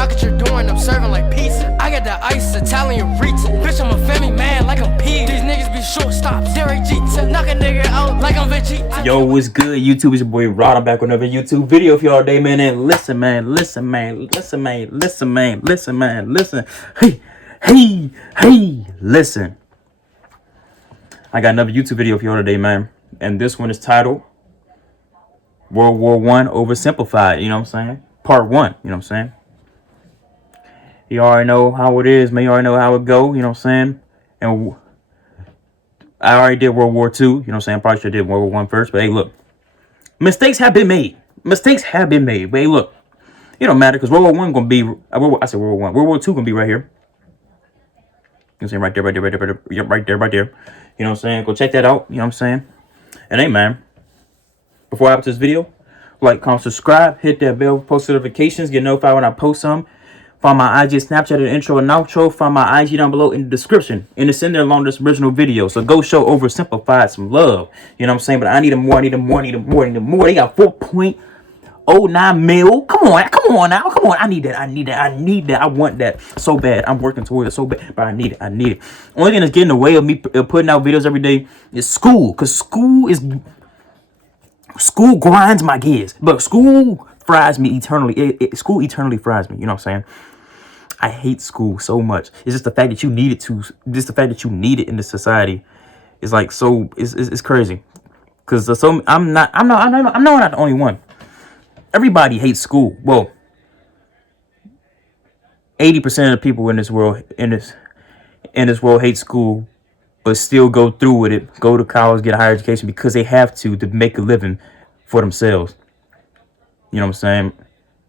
knock at your door and I'm serving like pizza. I got that ice, Italian Ritz. Bitch, I'm a family man like I'm P. These niggas be shortstops. Derek Jeter, knock a nigga out like I'm Vegeta. Yo, what's good, YouTube? It's your boy Rod. I'm back with another YouTube video for y'all today, man. And listen, man. Listen. Hey, listen. I got another YouTube video for y'all today, man. And this one is titled World War I Oversimplified. You know what I'm saying? Part 1. You know what I'm saying? You already know how it is, man. You already know how it go. You know what I'm saying? And I already did World War II. You know what I'm saying? Probably should have did World War I first. But hey, look. Mistakes have been made. But hey, look. It don't matter because World War I going to be... I said World War I. World War II going to be right here. You know what I'm saying? Right there. Yep, right there. You know what I'm saying? Go check that out. You know what I'm saying? And hey, man. Before I hop to this video, like, comment, subscribe. Hit that bell, post notifications. Get notified when I post some. Find my IG, Snapchat, and intro and outro. Find my IG down below in the description. And it's in there along this original video. So go show Oversimplified some love. You know what I'm saying? But I need them more. They got 4.09 mil. Come on now. I need that. I want that so bad. I'm working towards it so bad. But I need it. Only thing that's getting in the way of me putting out videos every day is school. Because school grinds my gears. But school fries me eternally. School eternally fries me. You know what I'm saying? I hate school so much. It's just the fact that you need it to. Just the fact that you need it in this society is like so. It's crazy. Because I'm not the only one. Everybody hates school. Well, 80% of the people in this world hate school, but still go through with it. Go to college, get a higher education because they have to make a living for themselves. You know what I'm saying?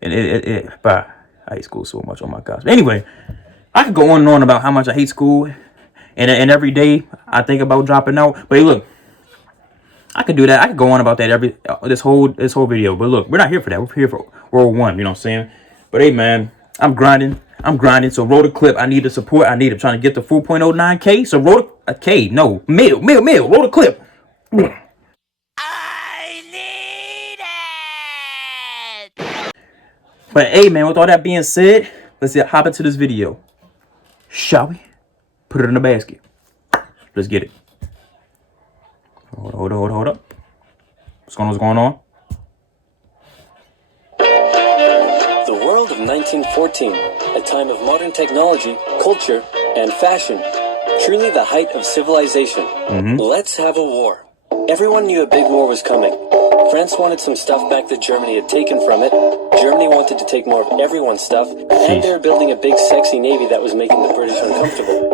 And I hate school so much. Oh my gosh. But anyway, I could go on and on about how much I hate school, and every day I think about dropping out. But hey, look, I could do that. I could go on about that this whole video. But look, we're not here for that. We're here for World War I. You know what I'm saying? But hey, man, I'm grinding. So roll the clip. I need the support. I'm trying to get to 4.09K. So roll a K. No, mil. Roll the clip. But hey, man, with all that being said, let's hop into this video. Shall we? Put it in the basket. Let's get it. Hold up. What's going on? The world of 1914, a time of modern technology, culture, and fashion. Truly the height of civilization. Let's have a war. Everyone knew a big war was coming. France wanted some stuff back that Germany had taken from it. Germany wanted to take more of everyone's stuff, and they were building a big sexy navy that was making the British uncomfortable.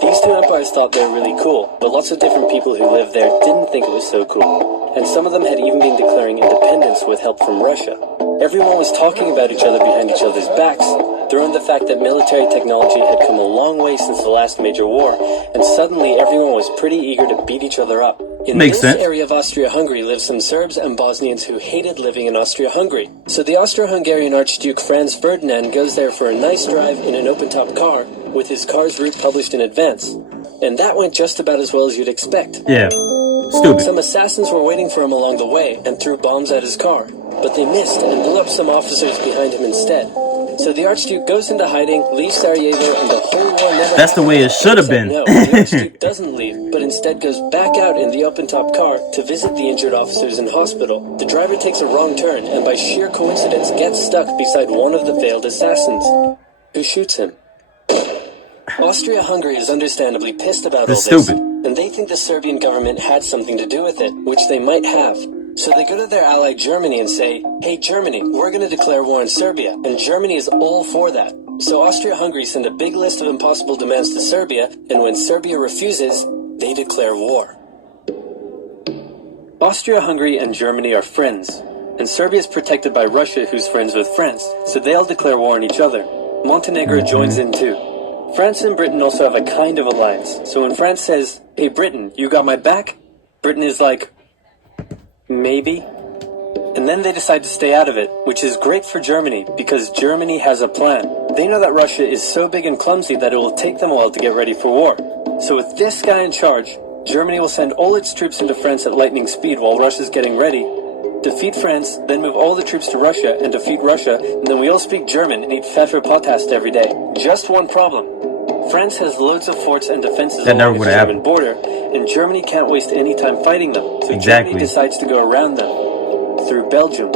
These two empires thought they were really cool, but lots of different people who lived there didn't think it was so cool. And some of them had even been declaring independence with help from Russia. Everyone was talking about each other behind each other's backs, throwing the fact that military technology had come a long way since the last major war, and suddenly everyone was pretty eager to beat each other up. In this area of Austria-Hungary lived some Serbs and Bosnians who hated living in Austria-Hungary. So the Austro-Hungarian Archduke Franz Ferdinand goes there for a nice drive in an open-top car, with his car's route published in advance. And that went just about as well as you'd expect. Yeah, stupid. Some assassins were waiting for him along the way and threw bombs at his car, but they missed and blew up some officers behind him instead. So the Archduke goes into hiding, leaves Sarajevo, and the whole war never That's the way it should have been. No, the Archduke doesn't leave, but instead goes back out in the open-top car to visit the injured officers in hospital. The driver takes a wrong turn and by sheer coincidence gets stuck beside one of the veiled assassins, who shoots him. Austria-Hungary is understandably pissed about all this, and they think the Serbian government had something to do with it, which they might have. So they go to their ally Germany and say, hey Germany, we're going to declare war on Serbia, and Germany is all for that. So Austria-Hungary send a big list of impossible demands to Serbia, and when Serbia refuses, they declare war. Austria-Hungary and Germany are friends, and Serbia is protected by Russia, who's friends with France, so they all declare war on each other. Montenegro joins in too. France and Britain also have a kind of alliance, so when France says, hey Britain, you got my back? Britain is like, maybe. And then they decide to stay out of it, which is great for Germany, because Germany has a plan. They know that Russia is so big and clumsy that it will take them a while to get ready for war. So with this guy in charge, Germany will send all its troops into France at lightning speed while Russia's getting ready, Defeat France, then move all the troops to Russia and defeat Russia, and then we all speak German and eat Pfeffer Potast every day. Just one problem. France has loads of forts and defenses along its German border, and Germany can't waste any time fighting them. So Germany decides to go around them through Belgium.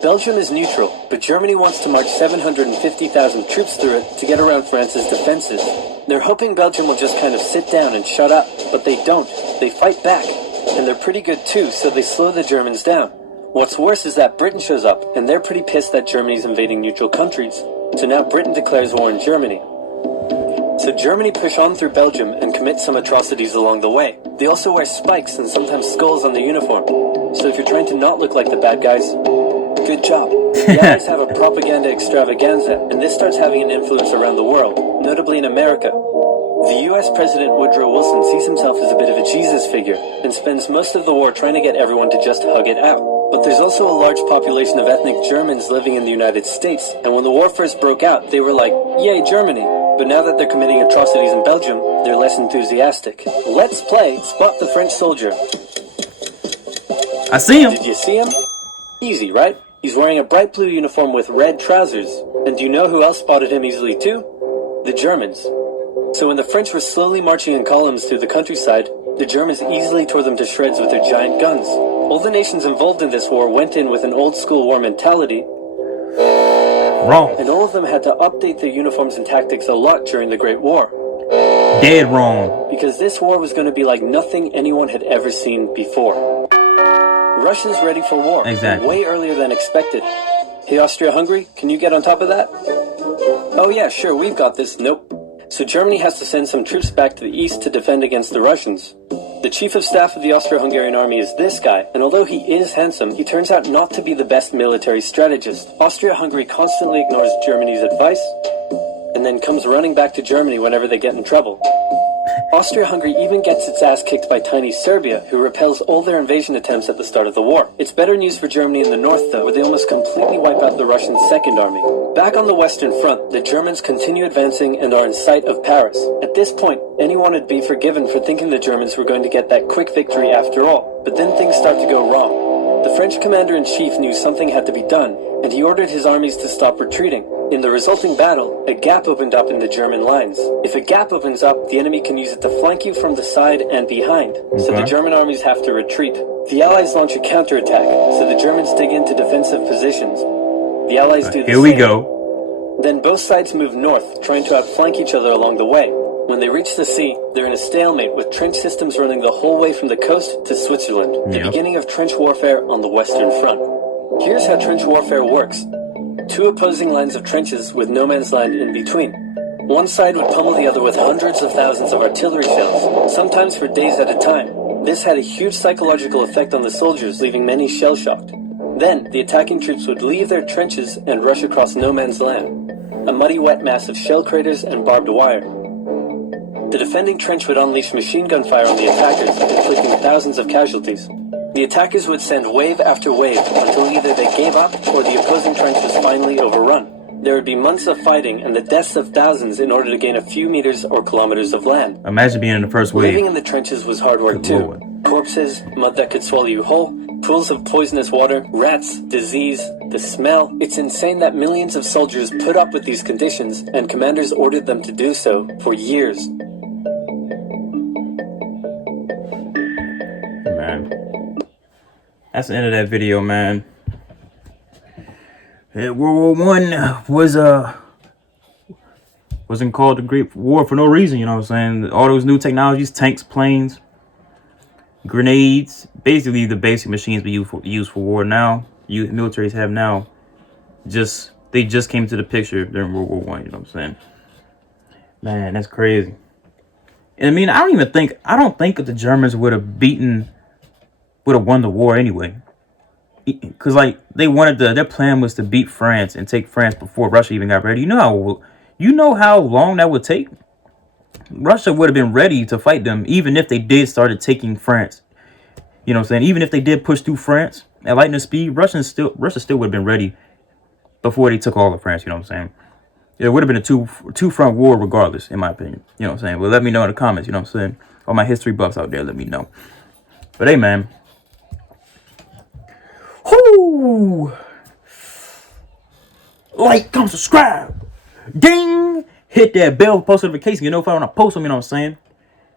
Belgium is neutral, but Germany wants to march 750,000 troops through it to get around France's defenses. They're hoping Belgium will just kind of sit down and shut up, but they don't. They fight back, and they're pretty good too, so they slow the Germans down. What's worse is that Britain shows up, and they're pretty pissed that Germany's invading neutral countries. So now Britain declares war on Germany. So Germany push on through Belgium and commit some atrocities along the way. They also wear spikes and sometimes skulls on the uniform. So if you're trying to not look like the bad guys, good job. The Allies have a propaganda extravaganza, and this starts having an influence around the world, notably in America. The US President Woodrow Wilson sees himself as a bit of a Jesus figure, and spends most of the war trying to get everyone to just hug it out. But there's also a large population of ethnic Germans living in the United States, and when the war first broke out, they were like, yay, Germany. But now that they're committing atrocities in Belgium, they're less enthusiastic. Let's play Spot the French Soldier. I see him. Did you see him? Easy, right? He's wearing a bright blue uniform with red trousers. And do you know who else spotted him easily too? The Germans. So when the French were slowly marching in columns through the countryside, the Germans easily tore them to shreds with their giant guns. All the nations involved in this war went in with an old-school war mentality. Wrong. And all of them had to update their uniforms and tactics a lot during the Great War. Dead wrong. Because this war was going to be like nothing anyone had ever seen before. Russia's ready for war. Exactly. Way earlier than expected. Hey, Austria-Hungary, can you get on top of that? Oh yeah, sure, we've got this. Nope. So Germany has to send some troops back to the east to defend against the Russians. The chief of staff of the Austro-Hungarian army is this guy, and although he is handsome, he turns out not to be the best military strategist. Austria-Hungary constantly ignores Germany's advice, and then comes running back to Germany whenever they get in trouble. Austria-Hungary even gets its ass kicked by tiny Serbia, who repels all their invasion attempts at the start of the war. It's better news for Germany in the north, though, where they almost completely wipe out the Russian Second Army. Back on the Western Front, the Germans continue advancing and are in sight of Paris. At this point, anyone would be forgiven for thinking the Germans were going to get that quick victory after all. But then things start to go wrong. The French commander-in-chief knew something had to be done, and he ordered his armies to stop retreating. In the resulting battle, a gap opened up in the German lines. If a gap opens up, the enemy can use it to flank you from the side and behind. So the German armies have to retreat. The Allies launch a counterattack, so the Germans dig into defensive positions. The Allies do the same. Here we go. Then both sides move north, trying to outflank each other along the way. When they reach the sea, they're in a stalemate with trench systems running the whole way from the coast to Switzerland. The beginning of trench warfare on the Western Front. Here's how trench warfare works. Two opposing lines of trenches with no man's land in between. One side would pummel the other with hundreds of thousands of artillery shells, sometimes for days at a time. This had a huge psychological effect on the soldiers, leaving many shell-shocked. Then, the attacking troops would leave their trenches and rush across no man's land. A muddy wet mass of shell craters and barbed wire. The defending trench would unleash machine gun fire on the attackers, inflicting thousands of casualties. The attackers would send wave after wave until either they gave up or the opposing trench was finally overrun. There would be months of fighting and the deaths of thousands in order to gain a few meters or kilometers of land. Imagine being in the first wave. Living in the trenches was hard work too. Lord. Corpses, mud that could swallow you whole, pools of poisonous water, rats, disease, the smell. It's insane that millions of soldiers put up with these conditions, and commanders ordered them to do so for years. Man. That's the end of that video, man. World War I wasn't called the Great War for no reason, you know what I'm saying? All those new technologies, tanks, planes, grenades, basically the basic machines we use for war now, militaries have now, they just came to the picture during World War I, you know what I'm saying? Man, that's crazy. And I mean, I don't think that the Germans would have won the war anyway. Because, like, their plan was to beat France and take France before Russia even got ready. You know how long that would take? Russia would have been ready to fight them even if they did started taking France. You know what I'm saying? Even if they did push through France at lightning speed, Russia still would have been ready before they took all of France, you know what I'm saying? It would have been a two-front war regardless, in my opinion. You know what I'm saying? Well, let me know in the comments, you know what I'm saying? All my history buffs out there, let me know. But hey, man. Whoo! Like, comment, subscribe. Ding! Hit that bell for post notification. You know if I want to post them, you know what I'm saying?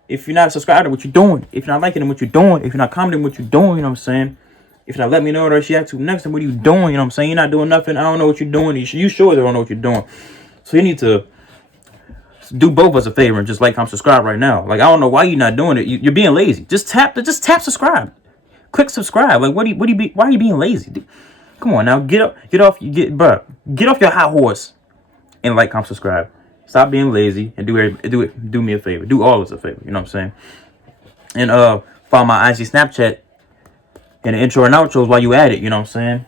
If you're not subscribed to what you're doing, if you're not liking what you're doing, if you're not commenting what you're doing, you know what I'm saying? If you're not letting me know what I should react to next time, what are you doing? You know what I'm saying? You're not doing nothing. I don't know what you're doing. You sure don't know what you're doing. So you need to do both of us a favor and just like, comment, subscribe right now. Like, I don't know why you're not doing it. You're being lazy. Just tap subscribe. Click subscribe. Like, why are you being lazy? Dude, come on now, get off your high horse and like, comment, subscribe. Stop being lazy and do me a favor. Do all of us a favor. You know what I'm saying? And follow my IG Snapchat in the intro and outros while you at it. You know what I'm saying?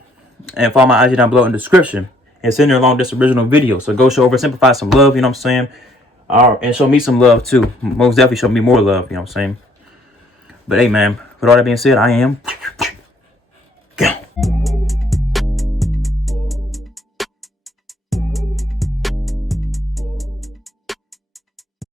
And follow my IG down below in the description. It's in there along this original video. So go show Oversimplified some love. You know what I'm saying? And show me some love too. Most definitely show me more love. You know what I'm saying? But hey, man. With all that being said, I am